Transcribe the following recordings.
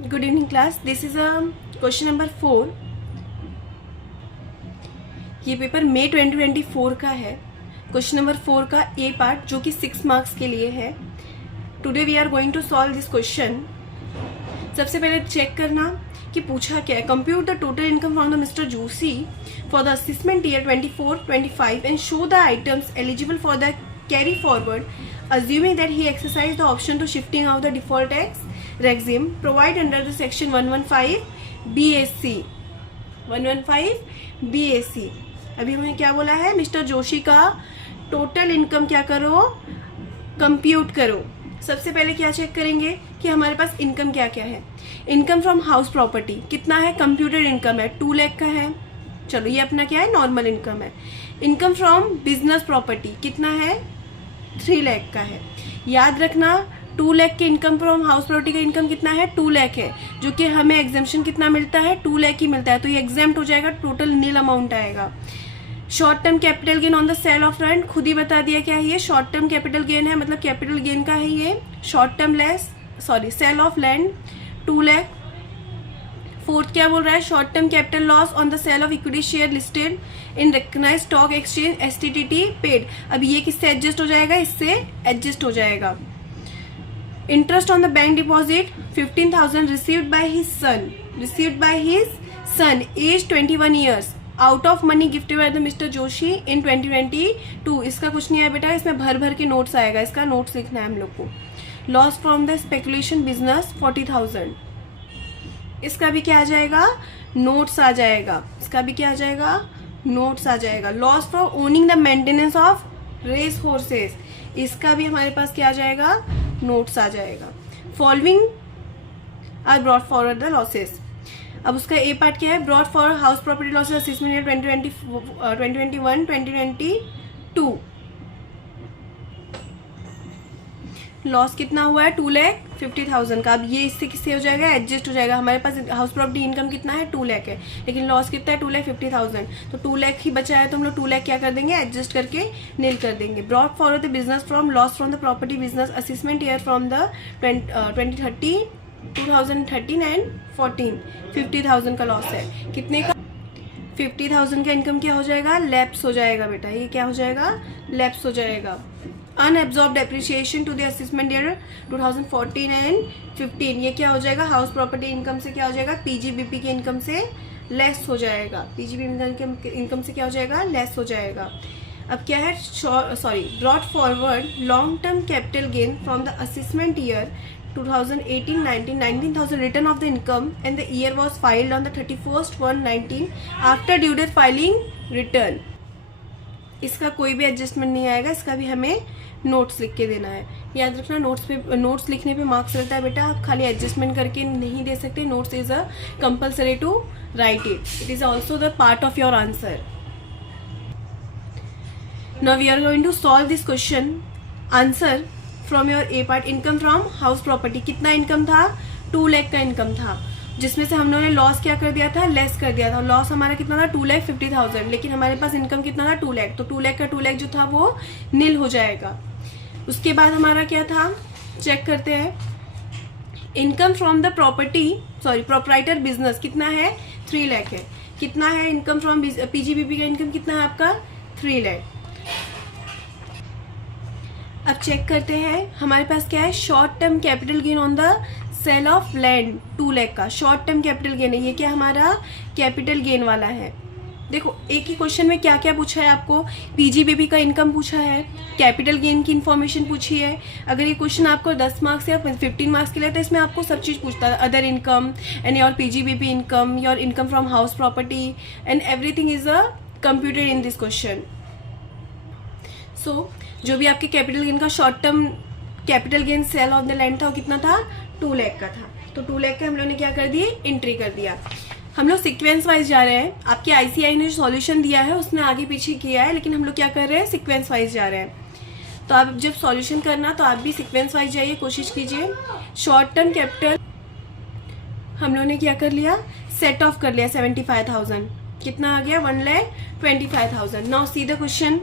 Good evening class. This is a question number 4. ये paper मई 2024 का है. क्वेश्चन नंबर 4 का ए पार्ट जो कि 6 मार्क्स के लिए है. Today we are going to solve this question. सबसे पहले चेक करना कि पूछा क्या है. Compute the total income from the mister Joshi for the assessment year 24-25 and show the items eligible for the carry forward assuming that he exercised the option to shifting out the default tax regime provide under the section 115 BAC 115 BAC. अभी हमें क्या बोला है, mister Joshi का total income क्या करो, compute करो. सबसे पहले क्या चेक करेंगे कि हमारे पास इनकम क्या क्या है. इनकम फ्रॉम हाउस प्रॉपर्टी कितना है, कंप्यूटेड इनकम है 2 लाख का है. चलो ये अपना क्या है, नॉर्मल इनकम है. इनकम फ्रॉम बिजनेस प्रॉपर्टी कितना है, 3 लाख का है. याद रखना 2 लाख के इनकम फ्रॉम हाउस प्रॉपर्टी का इनकम कितना है, 2 लाख है, जो कि हमें एग्जेम्पशन कितना मिलता है, 2 लाख ही मिलता है. तो ये एग्जेम्प्ट हो जाएगा, टोटल नील अमाउंट आएगा. Short term capital gain on the sale of land खुद ही बता दिया क्या है, ये शॉर्ट टर्म कैपिटल गेन है, मतलब कैपिटल गेन का है ये. Short term sale of land 2 lakh. Fourth क्या बोल रहा है, short term capital loss on the sale of equity share listed in recognized stock exchange STT paid. अब ये किससे एडजस्ट हो जाएगा, इससे एडजस्ट हो जाएगा. Interest on the bank deposit 15,000 received by his son as 21 years out of money gifted by the mister Joshi in 2022. इसका कुछ नहीं है बेटा, इसमें भर भर के नोट्स आएगा, इसका नोट्स लिखना है हम लोग को. Loss from the speculation business 40,000. इसका भी क्या आ जाएगा, नोट्स आ जाएगा. इसका भी क्या आ जाएगा, नोट्स आ जाएगा. Loss for owning the maintenance of race horses, इसका भी हमारे पास क्या आ जाएगा, नोट्स आ जाएगा. Following are brought forward the losses. अब उसका ए पार्ट क्या है, brought for house property losses assessment year 2021-2022. लॉस कितना हुआ है, 2,50,000 का. अब ये इससे किससे हो जाएगा, एडजस्ट हो जाएगा. हमारे पास हाउस प्रॉपर्टी इनकम कितना है, 2 लाख है, लेकिन लॉस कितना है, 2,50,000. तो 2 लाख ही बचा है, तो हम लोग 2 लाख क्या कर देंगे, एडजस्ट करके नील कर देंगे. Brought forward the business from loss from the property business assessment year from the 2013 and 14 50,000 का लॉस है. कितने का, 50,000 का इनकम क्या हो जाएगा, लैप्स हो जाएगा बेटा. ये क्या हो जाएगा, लैप्स हो जाएगा. Unabsorb depreciation to the assessment year 2014 and 15. ये क्या हो जाएगा, हाउस प्रॉपर्टी इनकम से क्या हो जाएगा, PGBP के इनकम से लेस हो जाएगा. PGBP इनकम से क्या हो जाएगा, लेस हो जाएगा. अब क्या है, brought forward long term capital gain from the assessment year 2018-19 19,000 return of the income and the year was filed on the 31/1/19 after due date filing return. इसका कोई भी एडजस्टमेंट नहीं आएगा, इसका भी हमें नोट्स लिख के देना है. याद रखना नोट्स लिखने पे मार्क्स रहता है बेटा, आप खाली एडजस्टमेंट करके नहीं दे सकते. Notes is a compulsory to write it. It is also the part of your answer. Now we are going to solve this question. Answer from your A part. Income from house property कितना income था, 2 लाख का income था, जिसमें से हम लोगों ने loss क्या कर दिया था, लेस कर दिया था. लॉस हमारा कितना था, 2,50,000, लेकिन हमारे पास इनकम कितना था, 2 लाख. तो 2 लाख का 2 लाख जो था वो नील हो जाएगा. उसके बाद हमारा क्या था, चेक करते हैं. Income from the proprietor business कितना है, 3 लाख है. कितना है इनकम फ्रॉम PGBP का इनकम कितना है आपका, 3 लाख. अब चेक करते हैं हमारे पास क्या है, short term capital gain on the sale of land 2 lakh का शॉर्ट टर्म कैपिटल गेन है. ये क्या हमारा कैपिटल गेन वाला है. देखो एक ही क्वेश्चन में क्या क्या पूछा है आपको, PGBP का इनकम पूछा है, कैपिटल गेन की इन्फॉर्मेशन पूछी है. अगर ये क्वेश्चन आपको 10 मार्क्स या 15 मार्क्स के लिए तो इसमें आपको सब चीज़ पूछता है, other income and your PGBP income, your income from house property and everything is a computed in this question. So जो भी आपके कैपिटल गेन का short term capital gain sale of the land था वो कितना था, 2 लाख का था. तो 2 लाख का हम लोग ने क्या कर दिए, एंट्री कर दिया. हम लोग सीक्वेंस वाइज जा रहे हैं. आपके ICI ने जो सॉल्यूशन दिया है उसने आगे पीछे किया है, लेकिन हम लोग क्या कर रहे हैं, सीक्वेंस वाइज जा रहे हैं. तो आप जब सॉल्यूशन करना तो आप भी सीक्वेंस वाइज जाइए, कोशिश कीजिए. शॉर्ट टर्म कैपिटल हम लोग ने क्या कर लिया, सेट ऑफ कर लिया 75,000. कितना आ गया, 1,25,000. Now see the question.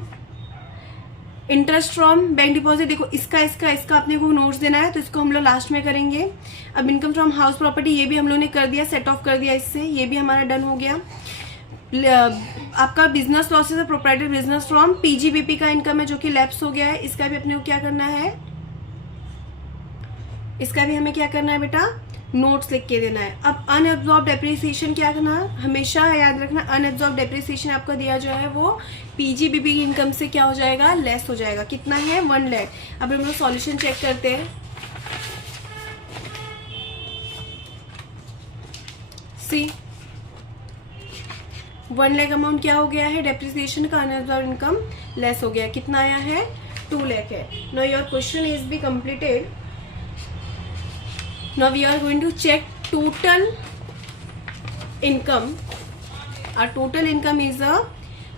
Interest from bank deposit, देखो इसका अपने को नोट्स देना है, तो इसको हम लोग लास्ट में करेंगे। अब इनकम फ्रॉम हाउस प्रॉपर्टी, ये भी हम लोग ने कर दिया, सेट ऑफ कर दिया इससे, ये भी हमारा डन हो गया। आपका बिजनेस लॉसेस है, प्रोप्राइटरी बिजनेस फ्रॉम पीजीबीपी का इनकम है जो कि लैप्स हो गया है, इसका भी अपने को क्या करना है, इसका भी हमें क्या करना है बेटा, नोट्स लिख के देना है। अब अनएब्जॉर्ब डेप्रिसिएशन क्या करना है, हमेशा याद रखना, अनएब्जॉर्ब डेप्रिसिएशन आपका दिया जो है वो पीजीबीपी की इनकम से क्या हो जाएगा, लेस हो जाएगा। कितना है, 1 लाख। अब हम लोग सॉल्यूशन चेक करते हैं। सी 1 लाख अमाउंट क्या हो गया है, डेप्रिसिएशन का, अनएब्जॉर्ब इनकम लेस हो गया। कितना आया है, 2 लाख है। Now your question is be completed. Now we are going to check total income. Our total income is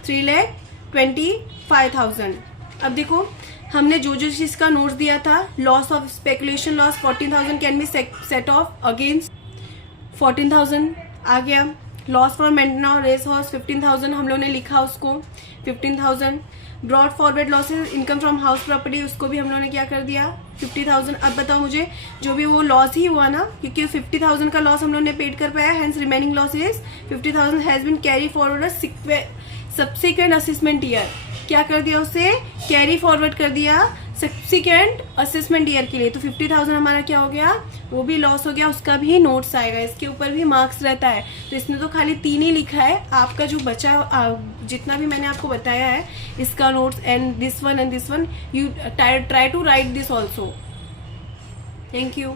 3,25,000. अब देखो हमने जो चीज का नोट्स दिया था, loss of speculation loss 14,000 can be set of against 14,000 आ गया। लॉस फ्रॉम मेंटेनेंस और रेस हॉर्स 15,000 हम लोग ने लिखा उसको 15,000। Brought forward losses income from house property, उसको भी हम लोगों ने क्या कर दिया 50,000। अब बताओ मुझे, जो भी वो लॉस ही हुआ ना, क्योंकि 50,000 का लॉस हम लोगों ने पेड कर पाया, hence remaining loss is 50,000 has been carry forward subsequent assessment year. क्या कर दिया उसे, कैरी फॉरवर्ड कर दिया सब्सिक्वेंट असेसमेंट ईयर के लिए। तो 50,000 हमारा क्या हो गया, वो भी लॉस हो गया, उसका भी नोट्स आएगा, इसके ऊपर भी मार्क्स रहता है। तो इसने तो खाली 3 ही लिखा है, आपका जो बचा जितना भी मैंने आपको बताया है इसका notes and this one you try to write this also. Thank you.